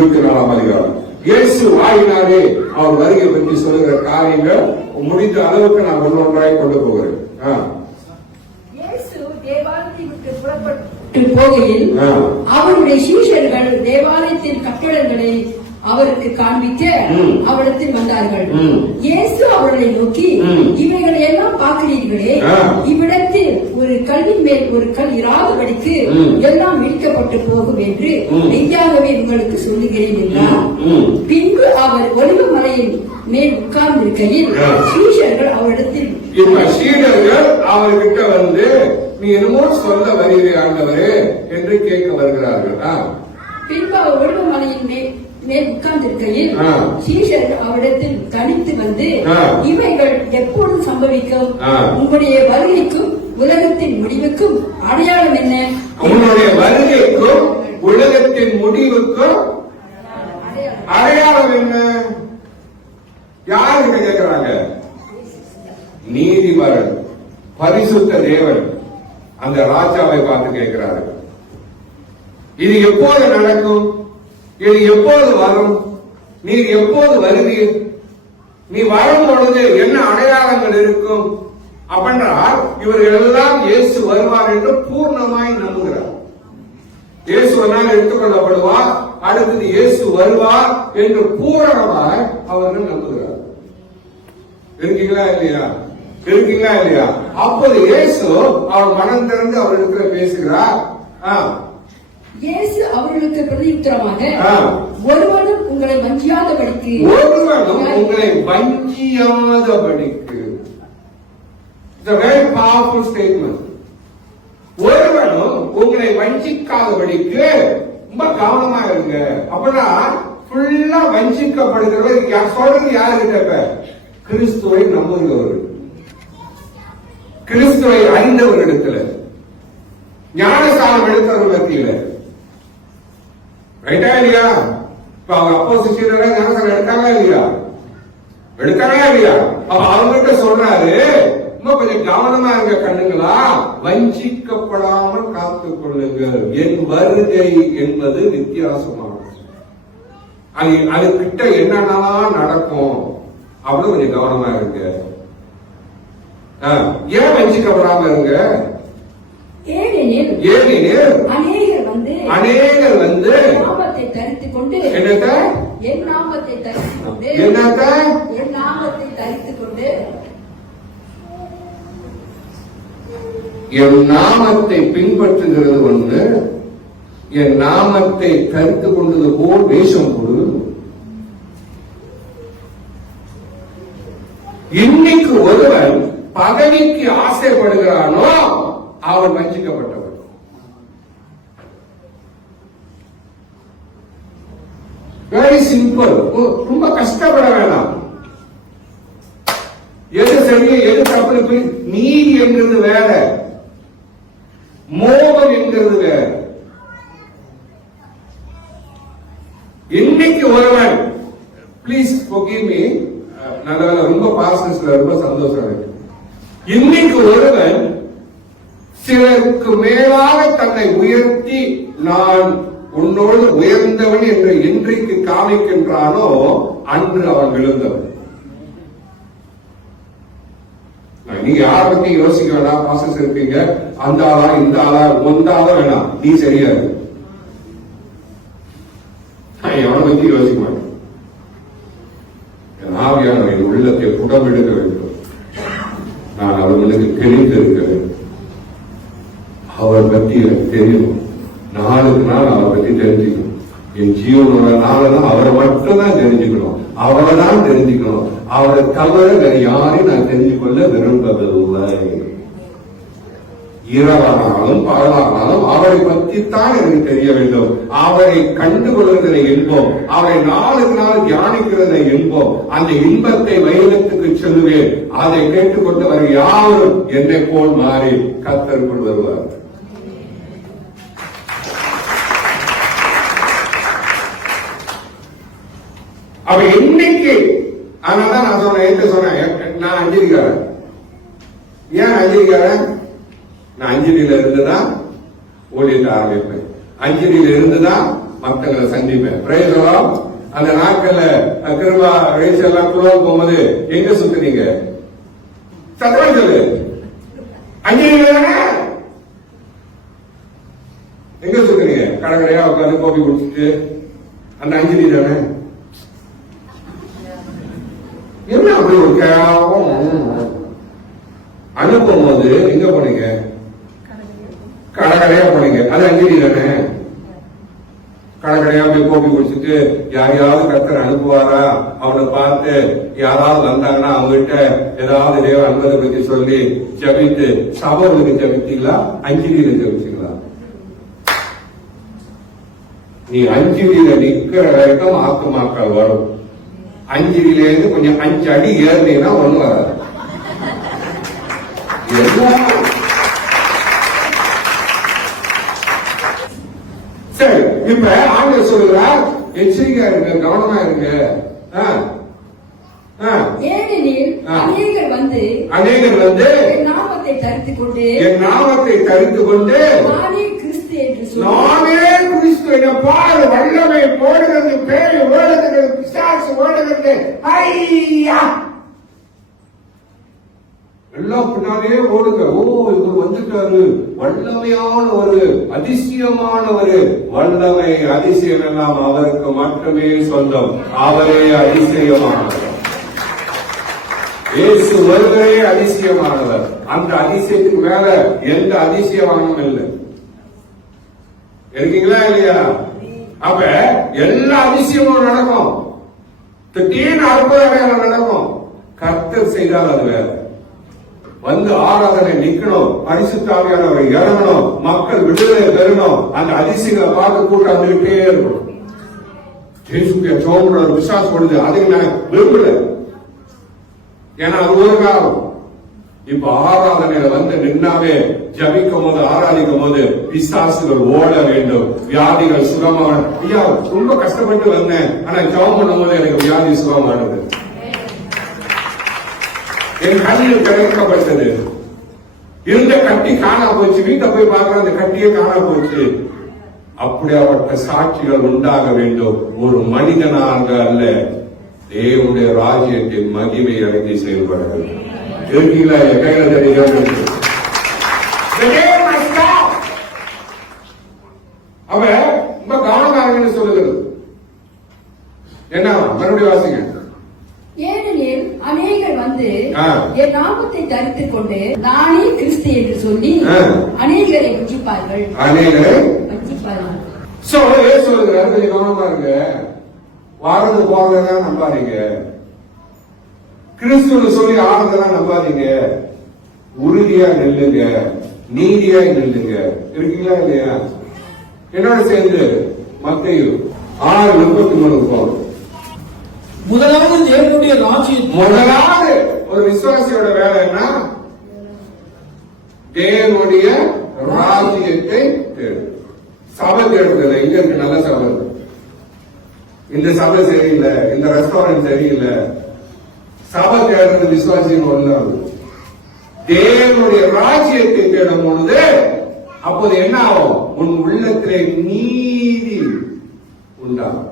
24ஆம் அதிகாரம். இயேசு வாயினாலே அவர் வருகை பற்றி சொல்லுகிற காரியங்கள் முடிந்த அளவுக்கு நான் ஒன்றொன்றாய் கொண்டு போகிறேன். போகையில் அவருடைய சீஷர்கள் தேவாலயத்தின் கட்டடங்களை அவருக்கு காண்பிக்க அவரிடத்தில் வந்தார்கள். இயேசு அவர்களை நோக்கி, இவைகளை எல்லாம் பார்க்கிறீர்களே, இவ்விடத்தில் ஒரு கல்லின் மேல் ஒரு கல் இராதபடிக்கு எல்லாம் இடிக்கப்பட்டு போகும் என்று மெய்யாகவே உங்களுக்கு சொல்லுகிறேன் என்றார். பின்பு அவர் ஒலிவ மலையின் மேல் உட்கார்ந்திருக்கையில் சீஷர்கள் அவரிடத்தில் அவர்கிட்ட வந்து, நீ என்னமோ சொல்ல வருகிறே ஆண்டவரே என்று கேட்க வருகிறார்கள். பின்பு அவர் ஒலிவ மலையின் மேல் உட்கார்ந்திருக்கையில் சீஷர்கள் அவரிடத்தில் தனித்து வந்து, இவைகள் எப்போது சம்பவிக்கும்? உங்களுடைய வருகைக்கும் உலகத்தின் முடிவுக்கும் அடையாளம் என்ன? உன்னுடைய வருகைக்கும் உலகத்தின் முடிவுக்கும் அடையாளம் என்ன? யாருக்கு கேட்கிறாங்க? நீதிபரன், பரிசுத்த தேவன் அந்த ராஜாவை பார்த்து கேட்கிறார்கள். இது எப்போது நடக்கும்? இது எப்போது வரும்? நீர் எப்போது வருவீர்? நீ வரும் பொழுது என்ன அடையாளங்கள் இருக்கும்? அப்படின்றால் இவர்கள் எல்லாம் இயேசு வருவார் என்று பூர்ணமாய் நம்புகிறார். இயேசுவனால் எடுத்துக்கொள்ளப்படுவார், அடுத்தது இயேசு வருவார் என்று பூரணமாய் அவர்கள் நம்புகிறார். இருக்கீங்களா இல்லையா? இருக்கீங்களா இல்லையா? அப்போது இயேசு அவர் மனம் திறந்து அவர்களுக்கு பேசுகிறார். இயேசு அவர்களுக்கு பிரதியுத்தரமாக, ஒருவனும் உங்களை வஞ்சியாதபடிக்கு, ஒருவனும் உங்களை வஞ்சியாதபடிக்கு. It's a very powerful statement. ஒருவனும் உங்களை வஞ்சிக்காதபடிக்கு ரொம்ப கவனமா இருங்க. அப்படின்னா ஃபுல்லா வஞ்சிக்கப்படுகிறவர் சொல்றது யாருக்கிட்ட? கிறிஸ்துவை நம்புகிறவர்கள், கிறிஸ்துவை அறிந்தவர்களிடத்துல, ஞானசாரம் எடுத்தவர்கள் மத்தியில. ரைட்டா இல்லையா? இப்ப அவங்க அப்போ சிஷியர்கள ஞானசாரம் எடுத்தாங்களா இல்லையா? எடுத்தாங்களா இல்லையா? அப்ப அவங்ககிட்ட சொல்றாரு, கொஞ்சம் கவனமா இருங்க கண்ணுங்களா, வஞ்சிக்கப்படாமல் காத்துக் கொள்ளுங்கள். என் வருகை என்பது வித்தியாசமானது. அது கிட்ட என்னென்னலாம் நடக்கும் அப்படின்னு கொஞ்சம் கவனமா இருங்க. ஏன் வஞ்சிக்கப்படாம இருங்க? ஏனெனில் அநேகர் வந்து நாமத்தை தரித்துக் கொண்டு, என் நாமத்தை தரித்துக் கொண்டு என் நாமத்தை பின்பற்றுகிறது ஒன்று, என் நாமத்தை கருத்து கொண்டது போல் வேஷம் கொடு. இன்னைக்கு ஒருவன் பதவிக்கு ஆசைப்படுகிறானோ அவன் வஞ்சிக்கப்பட்டவன். Very simple. ரொம்ப கஷ்டப்பட வேண்டாம். எது சரி எது தப்பு, நீதி என்கிறது வேற, மோகம் என்கிறது வேற. இன்னைக்கு ஒருவன், பிளீஸ் forgive me, நல்ல ரொம்ப பாஸ்டர்ஸ்ல ரொம்ப சந்தோஷம் இருக்கு. இன்னைக்கு ஒருவன் சிலருக்கு மேலாக தன்னை உயர்த்தி, நான் உன்னோடு உயர்ந்தவன் என்று இன்றைக்கு காமிக்கின்றானோ அன்று அவன் விழுந்தவன். நீங்க யாரை பத்தி யோசிக்க வேண்டாம். பாஸ்டர்ஸ் இருப்பீங்க, அந்த ஆளா இந்த ஆளா ஒன்றாலும் வேணாம், நீ சரியா இருக்கு. எவனை பத்தி யோசிக்க மாட்டேன். ஆவியான என் உள்ளத்தை புடம் எடுக்க வேண்டும். நான் அவர்களுக்கு தெரிந்து இருக்க வேண்டும். அவர் பற்றி எனக்கு தெரியும். நாளுக்கு நாள் அவரை பற்றி தெரிஞ்சுக்கணும். என் ஜீவனோட நாளதான் அவரை மட்டும் தான் தெரிஞ்சுக்கணும். அவரை தான் தெரிஞ்சுக்கணும். அவரை தவிர வேற யாரையும் நான் தெரிஞ்சு கொள்ள விரும்பவில்லை. இரவானாலும் பகலானாலும் அவரை பற்றித்தான் எனக்கு தெரிய வேண்டும். அவரை கண்டுகொள்கிற இன்பம், அவரை நாளுக்கு நாள் தியானிக்கிறத இன்பம், அந்த இன்பத்தை வைரத்துக்கு செல்லுவேன். அதை கேட்டுக்கொண்டு வர யாரும் என்னை போல் மாறி கர்த்தருக்குள் வருவார். அவ இன்னைக்கு, அதனாலதான் நான் சொன்னேன், நான் அஞ்சிருக்காரன். ஏன் அஞ்சிருக்காரன்? நான் அஞ்சலியில இருந்துதான் ஊழியத்தை ஆரம்பிப்பேன். அஞ்சலியில இருந்துதான் மக்களை சந்திப்பேன். Praise the Lord. அந்த நாட்கள்ல கிருபா ரேஸ் எல்லாம் குளம் போகும்போது எங்க சுத்துறீங்க? சத்தமா சொல்லு. அஞ்சலியில தானே? எங்க சுத்துறீங்க? கடற்கரையா உட்காந்து கோபி குடிச்சிட்டு அந்த அஞ்சலி தானே? என்ன அப்படி ஒரு கேவலம் அனுப்பும் போது எங்க போனீங்க? கடற்கரையா போனீங்க. அது அஞ்சலி தானே? கடற்கரையா போய் கோபி குடிச்சிட்டு யாரையாவது கர்த்தர் அனுப்புவாரா அவனை பார்த்து யாராவது வந்தாங்கன்னா அவங்ககிட்ட ஏதாவது தேவ அன்பதை பத்தி சொல்லி ஜபித்து சபருக்கு ஜபித்தீங்களா? அஞ்சலியில ஜபிச்சீங்களா? நீ அஞ்சலியில நிக்கிற வரைக்கும் ஆத்துமாக்கள் வரும். அஞ்சலியில இருந்து கொஞ்சம் 5 அடி ஏறினீங்கன்னா ஒண்ணு வராது. சரி, இப்ப ஆண்டவர் சொல்லுகிறார், எச்சரிக்கையா இருங்க, கவனமா இருங்க. ஏனெனில் அநேகர் வந்து என் நாமத்தை தரித்துக் கொண்டு நானே கிறிஸ்து என்று என்னை பாரு, வல்லமை போடுகிறது, பேய் ஓடுகிறது, பிசாசு ஓடுகிறது, ஐயா எல்லாம் பின்னாலே ஓடுங்க. ஓ, இவர் வந்துட்டாரு, வல்லமையான ஒரு அதிசயமான ஒரு வல்லமை, அதிசயம் எல்லாம் அவருக்கு மட்டுமே சொந்தம். அவரே அதிசயமானவர். இயேசு ஒருவரே அதிசயமானவர். அந்த அதிசயத்துக்கு மேல எந்த அதிசயமானமும் இல்லை. இருக்கீங்களா இல்லையா? அப்ப எல்லா அதிசயமும் நடக்கும். திடீர்னு அற்புதம் நடக்கும். கர்த்தர் செய்தால் அது வேற. வந்து ஆராதனை நிக்கணும், பரிசுத்தாவியானவரை இறங்கணும், மக்கள் விடுதலை பெறணும். அந்த அதிசயங்களை பார்த்து கூட்டம் வந்துகிட்டே இருக்கணும். சோழ விசுவாசம் கொடுத்து அதை நான் விரும்பல. ஏன்னா அது ஒரு காலம். இப்ப ஆராதனையில வந்து நின்னாவே ஜபிக்கும் போது ஆராதிக்கும் போது பிசாசுகள் ஓட வேண்டும், வியாதிகள் சுகமான. ஐயா ரொம்ப கஷ்டப்பட்டு வந்தேன், ஆனா ஜபம் பண்ணும் போது எனக்கு வியாதி சுகமானது. என் கண்ணில் கிடைக்கப்பட்டது. இருந்த கட்டி காணா போச்சு. வீட்டை போய் பார்க்கிற அந்த கட்டியே காணா போச்சு. அப்படியாப்பட்ட சாட்சிகள் உண்டாக வேண்டும். ஒரு மனிதனாக அல்ல, தேவனுடைய ராஜ்யத்தின் மகிமை அறிந்து செயல்பட வேண்டும். இருக்கீங்களா? கையில தெரியும். அவ ரொம்ப கவனமாக சொல்லுகிறது என்ன? மறுபடியும் வாசிங்க. ஏனெனில் அநேகர் வந்து என் நாமத்தை தரித்துக் கொண்டு நானே கிறிஸ்து என்று சொல்லி அநேகரை வஞ்சிப்பார்கள். சொல்லுகிறார், கொஞ்சம் கவனமா இருங்க. வாரது போறதெல்லாம் நம்பாதீங்க. கிறிஸ்துவ சொல்லி ஆனதெல்லாம் நம்பாதீங்க. உறுதியா நெல்லுங்க, நீதியா நெல்லுங்க. இருக்கீங்களா இல்லையா? என்னோட சேர்ந்து மத்தேயு 6:33 போகும். முதலாவது தேவனுடைய ராஜ்யம். முதலாவது ஒரு விசுவாசியோட வேலை என்ன? தேவனுடைய ராஜ்யத்தை தேடு. சபை தேடுறது. இங்க இருக்கு நல்ல சபை, இந்த சபை சரியில்லை, இந்த ரெஸ்டாரண்ட் சரியில்லை. சபை தேடுறது விசுவாசியின் ஒண்ணு. தேவனுடைய ராஜ்யத்தை தேடும் பொழுது அப்போது என்ன ஆகும்? உன் உள்ளத்திலே நீதி உண்டாகும்.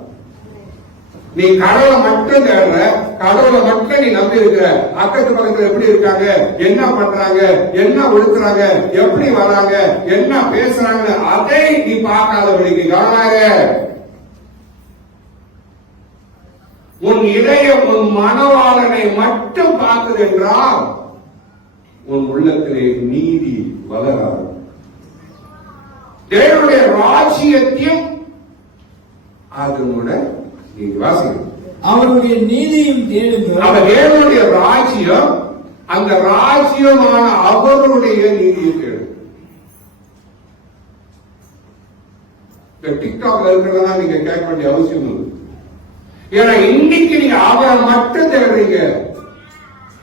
நீ கடவுளை மட்டும் தேடுற, கடவுளை மட்டும் நீ நம்பி இருக்கிற. அக்கத்து பக்கத்துல எப்படி இருக்காங்க, என்ன பண்றாங்க, என்ன ஒழுக்குறாங்க, எப்படி வராங்க, என்ன பேசுறாங்க, அதை நீ பார்க்காதபடிக்கு கவனமாக. உன் இதயம் உன் மனவாளனை மட்டும் பார்க்குது என்றால் உன் உள்ளத்திலே நீதி வளராது. தேவனுடைய ராஜ்யத்தையும் அதனோட அவருடைய நீதியும் தேடுங்கள். அவர் தேவனுடைய ராஜ்யம், அந்த ராஜ்யமான அவருடைய நீதியை தேடு. டிக்டாக்ல இருக்கிறதா நீங்க கேட்க வேண்டிய அவசியம் இல்லை. ஏன்னா இன்னைக்கு நீங்க அவரை மட்டும் தேடுறீங்க.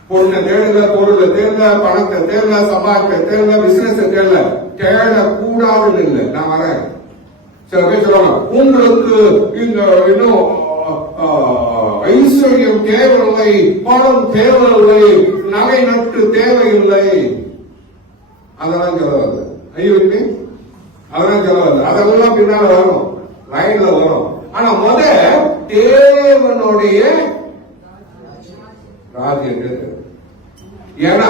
பொண்ணை தேடல, பொருளை தேடல, பணத்தை தேடல, சம்பாதிக்க தேடல, பிசினஸ் தேடல. தேடக்கூடாதுன்னு இல்லை. நான் வரேன். சில பேர் சொல்லுவாங்க, உங்களுக்கு இந்த இன்னும் ஐஸ்வர்யம் தேவையில்லை, பணம் தேவையில்லை, நகை நட்டு தேவையில்லை. அதெல்லாம் செலவாது. ஐயோ, அதெல்லாம் செலவாது. அதெல்லாம் பின்னால வரும். லைன்ல வரும். ஆனா தேவனுடைய ராஜ்யத்துக்கு. ஏன்னா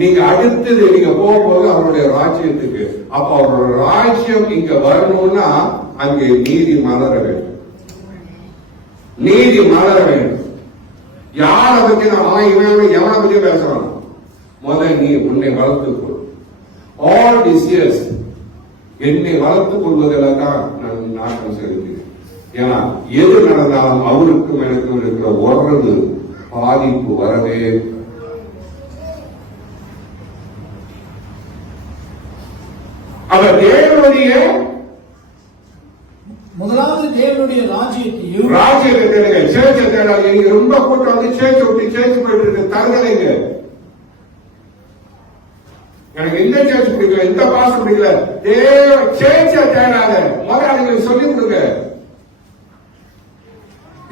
நீங்க அடுத்தது நீங்க போகும்போது அவருடைய ராஜ்யத்துக்கு. அப்ப அவரோட ராஜ்யம் இங்க வரணும்னா அங்கே நீதி மலர வேண்டும். நீதி மலர வேண்டும். யாரை பத்தி நான் எவனை பத்தி பேசுறான்? நீ உன்னை வளர்த்துக்கொள். ஆல் திஸ் இயர்ஸ் என்னை வளர்த்துக் கொள்வதில் தான் நான் நாட்டம் செலுத்துகிறேன். ஏன்னா எது நடந்தாலும் அவருக்கும் எனக்கும் இருக்கிற உறவு பாதிப்பு வரவே. அவர் தேவனுடைய முதலாவது தேவனுடைய ராஜ்யத்தையும் ராஜ்யத்தை தேடுங்க. சேர்ச்சை தேடாது. நீங்க ரொம்ப கூட்டம் வந்து சேர்ச்சை விட்டு சேர்ச்சி போயிட்டு இருக்கு. தருதலைங்க. எனக்கு இந்த சேர்ச்சி பிடிக்கல, இந்த பாசம் பிடிக்கல. சேர்ச்சை தேடாத. முதலாளிகளுக்கு சொல்லிக் கொடுங்க.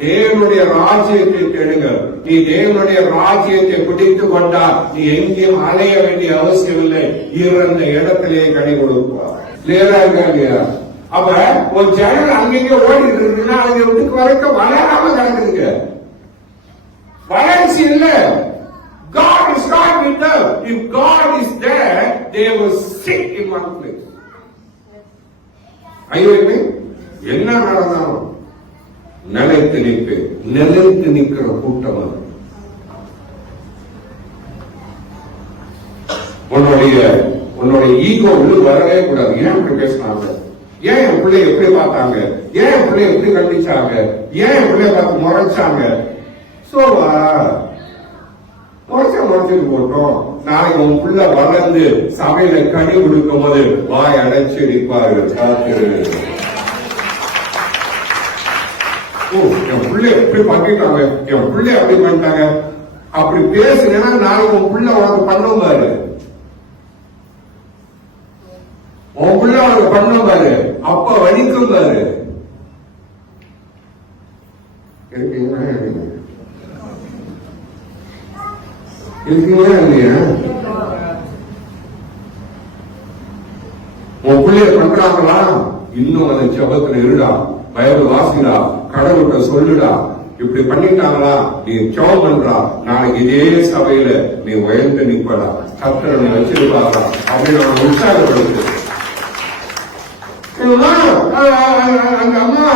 தேவனுடைய ராஜ்யத்தை தேடுங்க. நீ தேவனுடைய ராஜ்யத்தை பிடித்துக் கொண்டா நீ எங்கேயும் அலைய வேண்டிய அவசியம் இல்லை. இறந்த இடத்திலேயே கனி கொடுப்பார். இல்லையா இல்லையா? அப்ப ஒரு ஜனல் அங்கங்க ஓடிட்டு இருக்குன்னா அங்க வீட்டுக்கு வரைக்கும் வளராம கிடக்குதுங்க. வளர்ச்சி இல்ல. God is not with them. If God is there, they will sit in one place. ஐயோ என்ன நடந்தாலும் நிலைத்து நிற்பு. நிலைத்து நிற்கிற கூட்டம் அது. உன்னுடைய ஈகோ உள்ள வரவே கூடாது. ஏன் இப்படி பேசினாங்க? ஏன் என் பிள்ளை எப்படி பார்த்தாங்க? ஏன் என் பிள்ளை எப்படி கண்டிச்சாங்க? ஏன் என் பிள்ளைய பார்த்து முறைச்சாங்க? முறைச்சிட்டு போட்டோம். நாளைக்கு உன் பிள்ளை வளர்ந்து சபையில கனி கொடுக்கும் போது வாய் அடைச்சு நிற்பார்கள். காத்திரு. என் பிள்ளை எப்படி பண்ணிட்டாங்க, என் பிள்ளை அப்படி பண்ணிட்டாங்க. அப்படி பேசுனா நாளைக்கு உன் பிள்ளை உனக்கு பண்ணும் பாரு. உன் பிள்ளை உனக்கு பண்ணும் பாரு. அப்ப வடிக்கும் பாரு. இருக்கீங்களா இல்லையா? உன் பிள்ளைய பண்றாங்களா? இன்னும் அந்த ஜபத்துல இருடா, பைபிள் வாசிடா, கடவுள்கிட்ட சொல்லுடா. இப்படி பண்ணிட்டாங்களா? நீ ஜெபம் பண்றா. நாளைக்கு இதே சபையில நீ உயர்ந்து நிற்படா. கர்த்தரை வச்சிருப்பாரா அப்படின்னு நான் உற்சாகப்படுத்து. அந்த அம்மா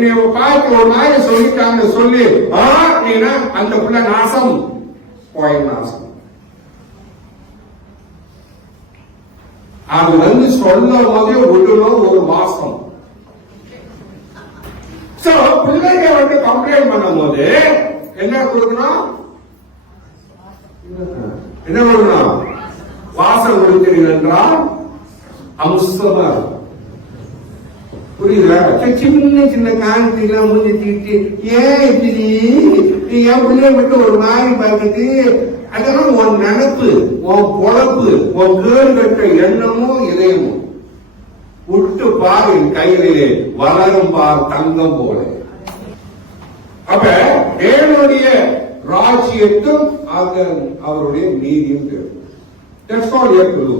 நீ பார்த்து ஒரு மாதிரி சொல்லிட்டாங்க சொல்லி நீனா அந்த பிள்ளை நாசம் போய் நாசம். அது வந்து சொல்லும் போதே உடனோ ஒரு வாசம். பிள்ளைங்க வந்து கம்ப்ளைண்ட் பண்ணும் போது என்ன கொடுக்கணும்? என்ன கொடுக்கணும்? வாசம் கொடுக்கிறீர்கள் என்றால் அம்சமா இருக்கும். புரியுதா? சின்ன சின்ன காரணத்துக்கெல்லாம் முடிஞ்சு தீட்டு ஏன் இப்படி என் பிள்ளைய மட்டும் ஒரு மாதிரி பார்த்துட்டு அதெல்லாம் உன் நினைப்பு, உன் பொழப்பு, உன் கேடு கட்ட எண்ணமும் இதயமும் விட்டு பார். என் கைகளிலே வளரும் பார் தங்கம் போல. அப்ப தேவனுடைய ராஜ்யத்தும் அவருடைய நீதியும். That's all you have to do.